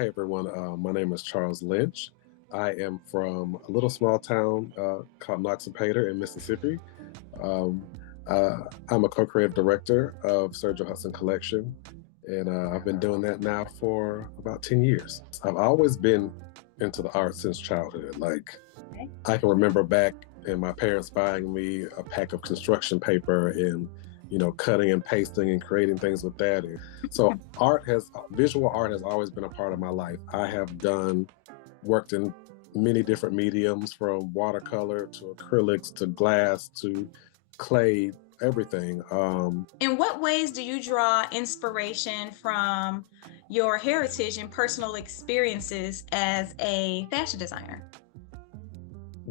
Hi, everyone. My name is Charles Lynch. I am from a little small town called Noxapater in Mississippi. Um, I'm a co-creative director of Sergio Hudson Collection, and I've been doing that now for about 10 years. I've always been into the arts since childhood. Like, Okay. I can remember back and my parents buying me a pack of construction paper and cutting and pasting and creating things with that. And so visual art has always been a part of my life. I have worked in many different mediums, from watercolor to acrylics to glass to clay, everything. In what ways do you draw inspiration from your heritage and personal experiences as a fashion designer?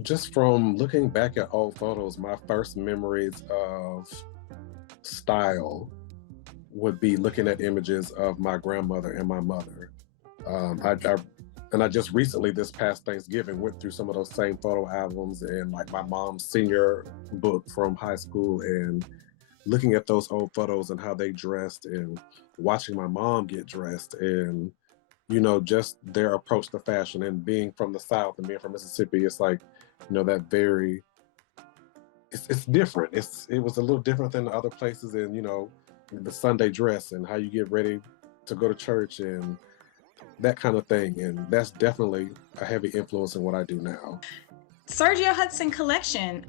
Just from looking back at old photos, my first memories of style would be looking at images of my grandmother and my mother. I just recently, this past Thanksgiving, went through some of those same photo albums and like my mom's senior book from high school, and looking at those old photos and how they dressed, and watching my mom get dressed, and just their approach to fashion. And being from the South and being from Mississippi, it's like, that very, it's different. It was a little different than the other places, and the Sunday dress and how you get ready to go to church and that kind of thing. And that's definitely a heavy influence in what I do now. Sergio Hudson Collection.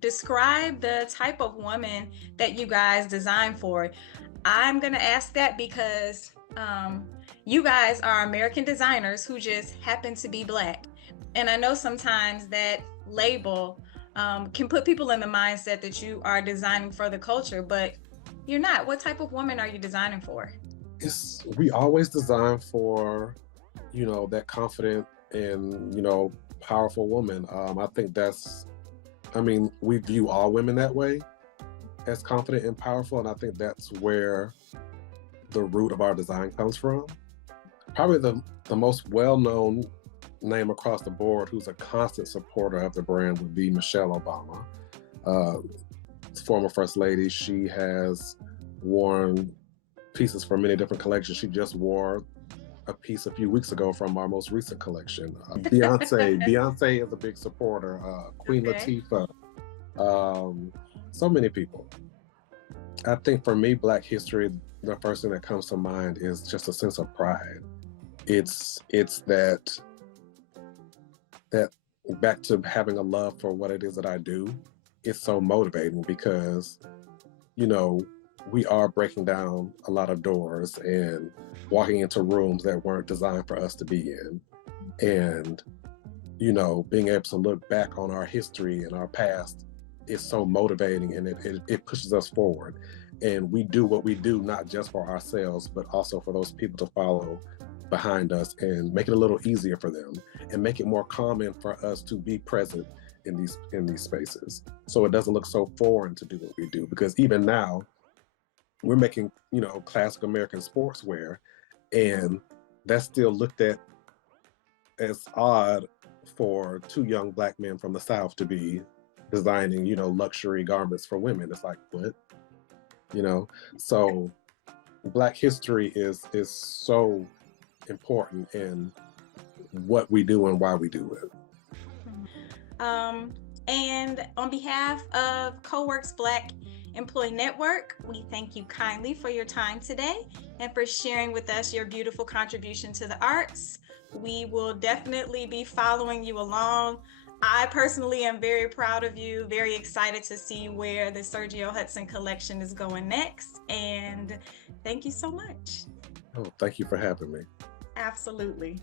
Describe the type of woman that you guys design for. I'm gonna ask that because you guys are American designers who just happen to be Black, and I know sometimes that label can put people in the mindset that you are designing for the culture, but you're not. What type of woman are you designing for? We always design for, that confident and, powerful woman. I think we view all women that way, as confident and powerful. And I think that's where the root of our design comes from. Probably the most well-known name across the board who's a constant supporter of the brand would be Michelle Obama, former First Lady. She has worn pieces from many different collections. She just wore a piece a few weeks ago from our most recent collection. Beyonce is a big supporter. Queen Okay. Latifah. So many people. I think for me, Black history, the first thing that comes to mind is just a sense of pride. It's that back to having a love for what it is that I do. It's so motivating because, you know, we are breaking down a lot of doors and walking into rooms that weren't designed for us to be in. And, being able to look back on our history and our past is so motivating, and it pushes us forward. And we do what we do, not just for ourselves, but also for those people to follow behind us, and make it a little easier for them, and make it more common for us to be present in these spaces. So it doesn't look so foreign to do what we do, because even now we're making, classic American sportswear, and that's still looked at as odd for two young Black men from the South to be designing, luxury garments for women. It's like, what? So Black history is so important in what we do and why we do it. And on behalf of CoWorks Black Employee Network, we thank you kindly for your time today and for sharing with us your beautiful contribution to the arts. We will definitely be following you along. I personally am very proud of you, very excited to see where the Sergio Hudson collection is going next. And thank you so much. Oh, thank you for having me. Absolutely.